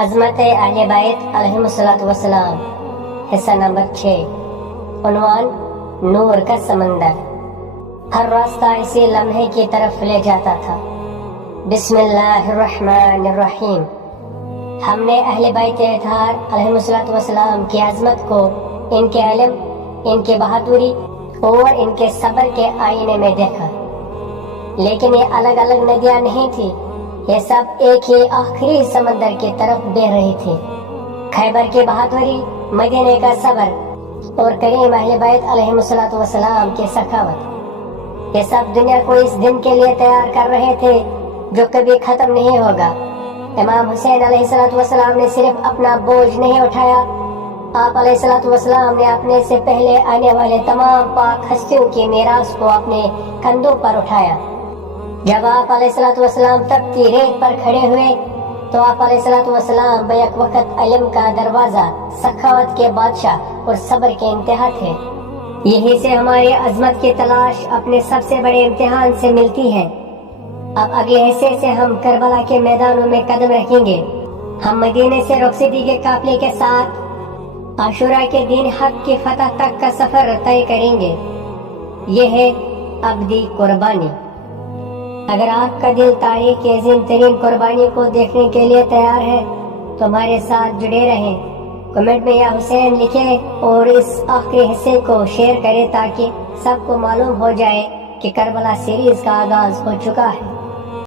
عظمت اہل بیت علیہم السلام، حصہ نمبر 6، عنوان نور کا سمندر۔ ہر راستہ اسی لمحے کی طرف لے جاتا تھا۔ بسم اللہ الرحمن الرحیم۔ ہم نے اہل بیت اطہار علیہم السلام کی عظمت کو ان کے علم، ان کی بہادری اور ان کے صبر کے آئینے میں دیکھا، لیکن یہ الگ الگ ندیاں نہیں تھی، یہ سب ایک ہی آخری سمندر کی طرف بہ رہی تھی۔ خیبر کی بہادری، مدینے کا صبر اور کریم اہل بیت علیہم السلام کی سخاوت، یہ سب دنیا کو اس دن کے لیے تیار کر رہے تھے جو کبھی ختم نہیں ہوگا۔ امام حسین علیہ السلام نے صرف اپنا بوجھ نہیں اٹھایا، آپ علیہ السلام نے اپنے سے پہلے آنے والے تمام پاک ہستیوں کی میراث کو اپنے کندھوں پر اٹھایا۔ جب آپ علیہ السلام تپتی ریت پر کھڑے ہوئے تو آپ علیہ السلام بیک وقت علم کا دروازہ، سخاوت کے بادشاہ اور صبر کے انتہا تھے۔ یہی سے ہماری عظمت کی تلاش اپنے سب سے بڑے امتحان سے ملتی ہے۔ اب اگلے حصے سے ہم کربلا کے میدانوں میں قدم رکھیں گے۔ ہم مدینے سے رخصتی کے قافلے کے ساتھ عاشورہ کے دن حق کی فتح تک کا سفر طے کریں گے۔ یہ ہے ابدی قربانی۔ اگر آپ کا دل تاریخ کی عظیم ترین قربانی کو دیکھنے کے لیے تیار ہے تو ہمارے ساتھ جڑے رہیں۔ کمنٹ میں یا حسین لکھیں اور اس آخری حصے کو شیئر کریں تاکہ سب کو معلوم ہو جائے کہ کربلا سیریز کا آغاز ہو چکا ہے۔